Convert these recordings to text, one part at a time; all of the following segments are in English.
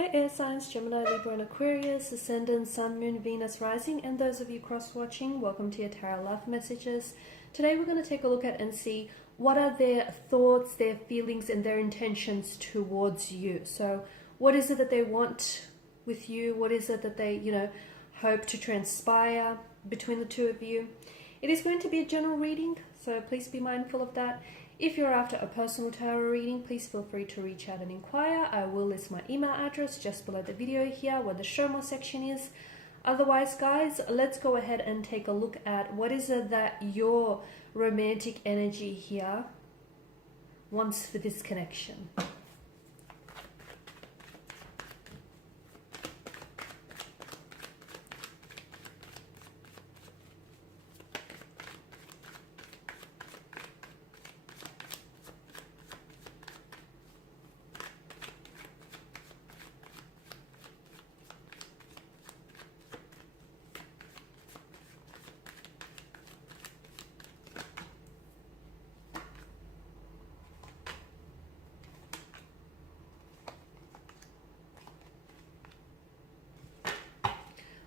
Hi air signs, Gemini, Libra and Aquarius, Ascendant, Sun, Moon, Venus, Rising, and those of you cross-watching, welcome to your Tarot Love Messages. Today we're going to take a look at and see what are their thoughts, their feelings, and their intentions towards you. So what is it that they want with you? What is it that they, hope to transpire between the two of you? It is going to be a general reading, so please be mindful of that. If you're after a personal tarot reading, please feel free to reach out and inquire. I will list my email address just below the video here where the show more section is. Otherwise, guys, let's go ahead and take a look at what is it that your romantic energy here wants for this connection.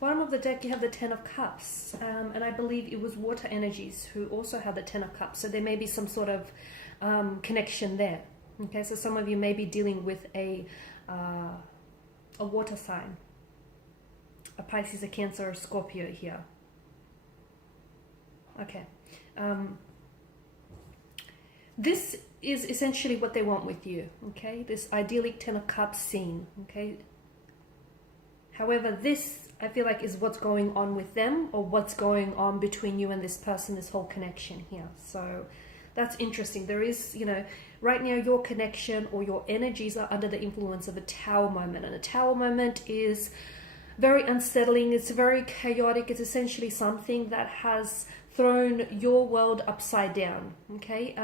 Bottom of the deck, you have the Ten of Cups, and I believe it was water energies who also have the Ten of Cups, so there may be some sort of connection there. Okay, so some of you may be dealing with a water sign, a Pisces, a Cancer, or a Scorpio here. Okay, this is essentially what they want with you. Okay, this idyllic Ten of Cups scene. Okay, however, this I feel like is what's going on with them, or what's going on between you and this person, this whole connection here. So that's interesting. There is, right now your connection or your energies are under the influence of a Tower moment. And a Tower moment is very unsettling. It's very chaotic. It's essentially something that has thrown your world upside down. Okay.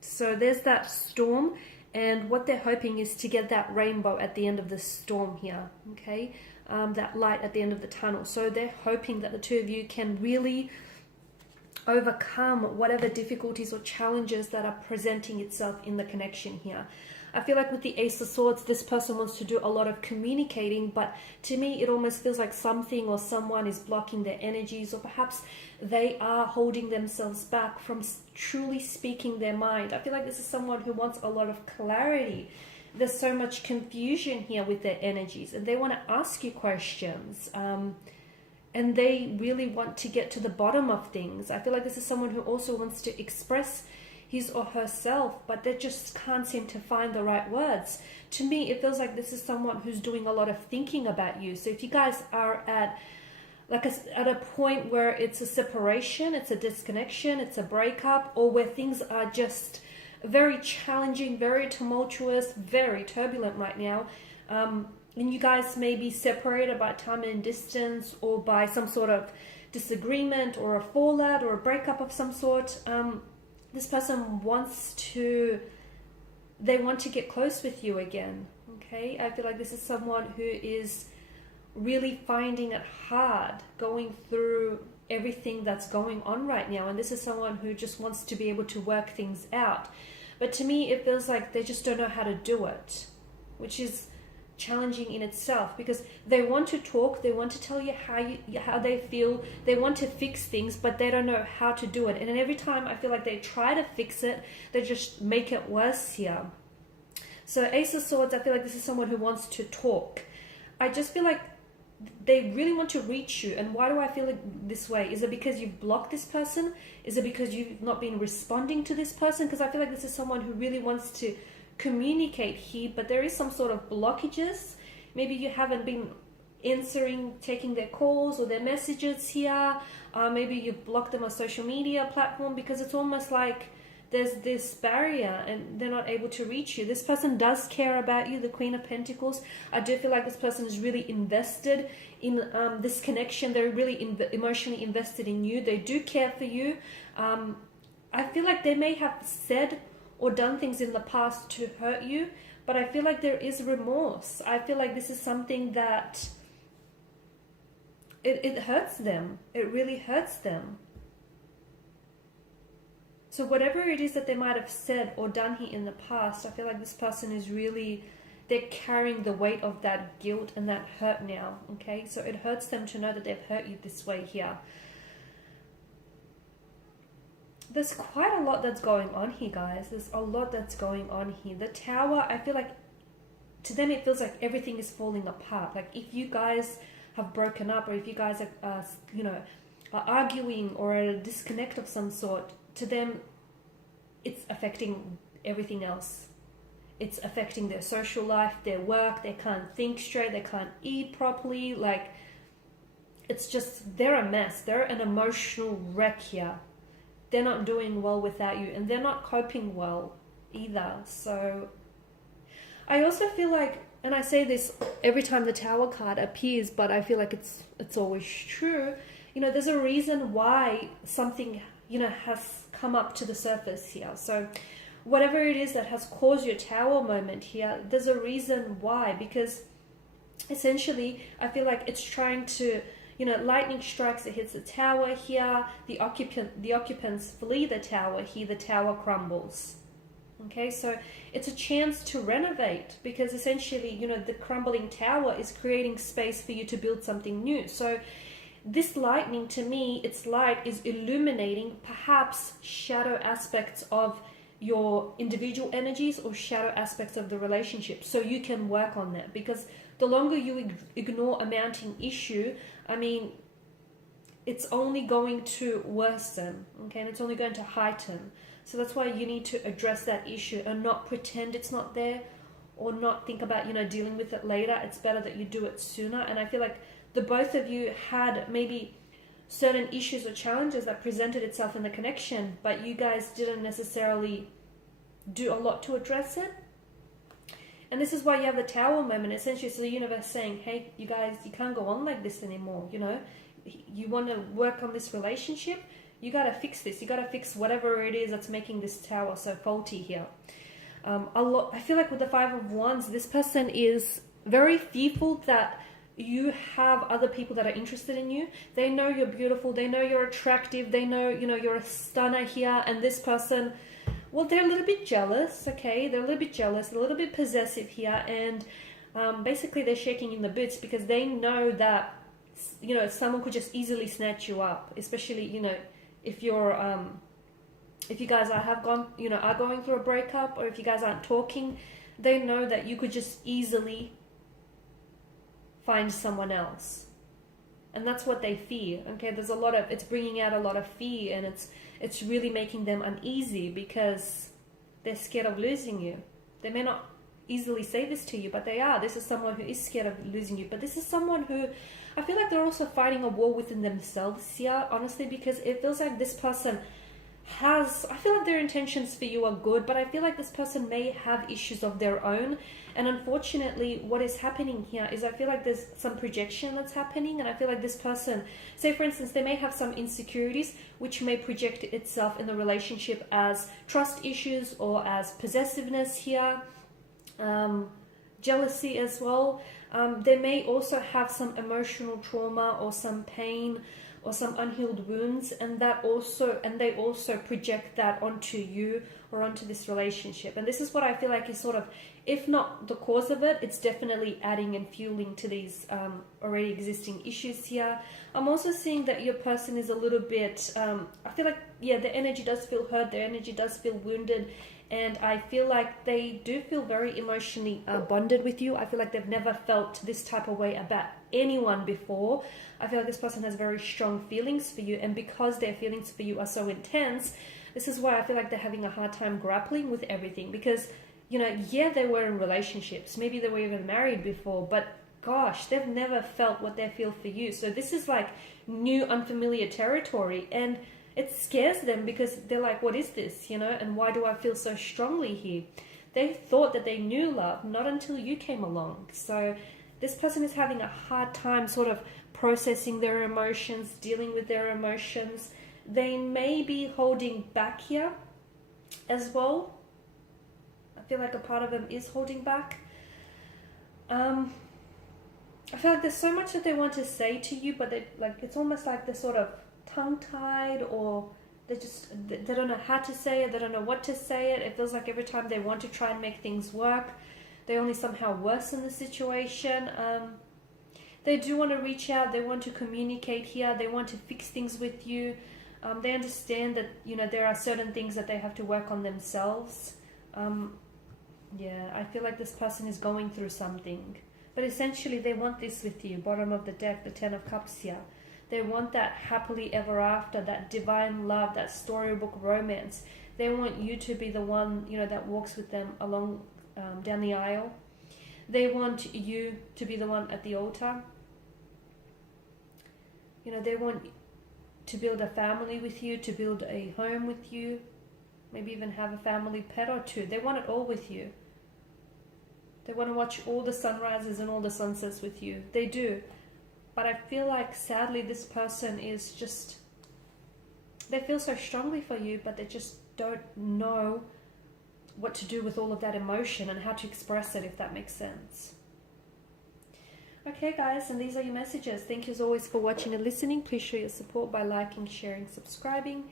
So there's that storm, and what they're hoping is to get that rainbow at the end of the storm here. Okay. That light at the end of the tunnel. So they're hoping that the two of you can really overcome whatever difficulties or challenges that are presenting itself in the connection here. I feel like with the Ace of Swords, this person wants to do a lot of communicating, but to me it almost feels like something or someone is blocking their energies, or perhaps they are holding themselves back from truly speaking their mind. I feel like this is someone who wants a lot of clarity. There's so much confusion here with their energies, and they want to ask you questions, and they really want to get to the bottom of things. I feel like this is someone who also wants to express his or herself, but they just can't seem to find the right words. To me, it feels like this is someone who's doing a lot of thinking about you. So if you guys are at a point where it's a separation, it's a disconnection, it's a breakup, or where things are just very challenging, very tumultuous, very turbulent right now, and you guys may be separated by time and distance, or by some sort of disagreement, or a fallout, or a breakup of some sort. This person wants to get close with you again. Okay, I feel like this is someone who is really finding it hard going through everything that's going on right now, and this is someone who just wants to be able to work things out. But to me, it feels like they just don't know how to do it, which is challenging in itself, because they want to talk, they want to tell you how they feel, they want to fix things, but they don't know how to do it. And then every time I feel like they try to fix it, they just make it worse here. So Ace of Swords, I feel like this is someone who wants to talk. I just feel like they really want to reach you. And why do I feel like this way? Is it because you've blocked this person? Is it because you've not been responding to this person? Because I feel like this is someone who really wants to communicate here, but there is some sort of blockages. Maybe you haven't been taking their calls or their messages here. Maybe you've blocked them on social media platform, because it's almost like there's this barrier and they're not able to reach you. This person does care about you, the Queen of Pentacles. I do feel like this person is really invested in this connection. They're really emotionally invested in you. They do care for you. I feel like they may have said or done things in the past to hurt you, but I feel like there is remorse. I feel like this is something that it hurts them. It really hurts them. So whatever it is that they might have said or done here in the past, I feel like this person is really they're carrying the weight of that guilt and that hurt now, okay? So it hurts them to know that they've hurt you this way here. There's quite a lot that's going on here, guys. There's a lot that's going on here. The Tower, I feel like to them it feels like everything is falling apart. Like if you guys have broken up, or if you guys are, you know, are arguing or at a disconnect of some sort, to them it's affecting everything else. It's affecting their social life, their work. They can't think straight. They can't eat properly. Like, it's just, they're a mess. They're an emotional wreck here. They're not doing well without you, and they're not coping well either. So I also feel like, and I say this every time the Tower card appears, but I feel like it's always true, you know, there's a reason why something, you know, has come up to the surface here. So whatever it is that has caused your Tower moment here, there's a reason why, because essentially I feel like it's trying to, you know, lightning strikes, it hits the Tower here, the occupants flee the Tower here, the Tower crumbles. Okay, so it's a chance to renovate, because essentially, you know, the crumbling Tower is creating space for you to build something new. So this lightning, to me, its light is illuminating perhaps shadow aspects of your individual energies or shadow aspects of the relationship, so you can work on that. Because the longer you ignore a mounting issue, I mean, it's only going to worsen, okay, and it's only going to heighten. So that's why you need to address that issue and not pretend it's not there, or not think about, you know, dealing with it later. It's better that you do it sooner. And I feel like the both of you had maybe certain issues or challenges that presented itself in the connection, but you guys didn't necessarily do a lot to address it. And this is why you have the Tower moment. Essentially, it's the universe saying, hey, you guys, you can't go on like this anymore. You know, you want to work on this relationship, you got to fix this. You got to fix whatever it is that's making this Tower so faulty here. I feel like with the Five of Wands, this person is very fearful that you have other people that are interested in you. They know you're beautiful. They know you're attractive. They know, you know, you're a stunner here. And this person, well, they're a little bit jealous, okay? They're a little bit jealous, a little bit possessive here. And basically they're shaking in the boots, because they know that, you know, someone could just easily snatch you up, especially, you know, if you're, if you guys are going through a breakup, or if you guys aren't talking, they know that you could just easily find someone else. And that's what they fear, okay? There's it's bringing out a lot of fear, and it's really making them uneasy, because they're scared of losing you. They may not easily say this to you, but they are. This is someone who is scared of losing you, but this is someone who, I feel like they're also fighting a war within themselves here, honestly, because it feels like this person I feel like their intentions for you are good, but I feel like this person may have issues of their own. And unfortunately, what is happening here is I feel like there's some projection that's happening, and I feel like this person, say for instance, they may have some insecurities which may project itself in the relationship as trust issues, or as possessiveness here, jealousy as well. They may also have some emotional trauma, or some pain, or some unhealed wounds, and they also project that onto you or onto this relationship. And this is what I feel like is sort of, if not the cause of it, it's definitely adding and fueling to these already existing issues here. I'm also seeing that your person is a little bit, I feel like, yeah, their energy does feel hurt, their energy does feel wounded, and I feel like they do feel very emotionally bonded with you. I feel like they've never felt this type of way about anyone before. I feel like this person has very strong feelings for you, and because their feelings for you are so intense, this is why I feel like they're having a hard time grappling with everything. Because, you know, yeah, they were in relationships, maybe they were even married before, but gosh, they've never felt what they feel for you. So this is like new, unfamiliar territory, and it scares them, because they're like, what is this, you know, and why do I feel so strongly here? They thought that they knew love, not until you came along. So this person is having a hard time sort of processing their emotions, dealing with their emotions. They may be holding back here as well. I feel like a part of them is holding back. I feel like there's so much that they want to say to you, but it's almost like they're sort of tongue-tied, or they don't know how to say it, they don't know what to say it. It feels like every time they want to try and make things work, they only somehow worsen the situation. They do want to reach out, they want to communicate here, they want to fix things with you. They understand that, you know, there are certain things that they have to work on themselves. Yeah, I feel like this person is going through something. But essentially they want this with you. Bottom of the deck, the Ten of Cups here. They want that happily ever after, that divine love, that storybook romance. They want you to be the one, you know, that walks with them along down the aisle. They want you to be the one at the altar. You know, they want to build a family with you, to build a home with you, maybe even have a family pet or two. They want it all with you. They want to watch all the sunrises and all the sunsets with you. They do. But I feel like, sadly, this person is just... They feel so strongly for you, but they just don't know what to do with all of that emotion and how to express it, if that makes sense. Okay, guys, and these are your messages. Thank you as always for watching and listening. Please show your support by liking, sharing, subscribing.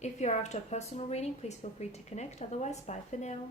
If you're after a personal reading, please feel free to connect. Otherwise, bye for now.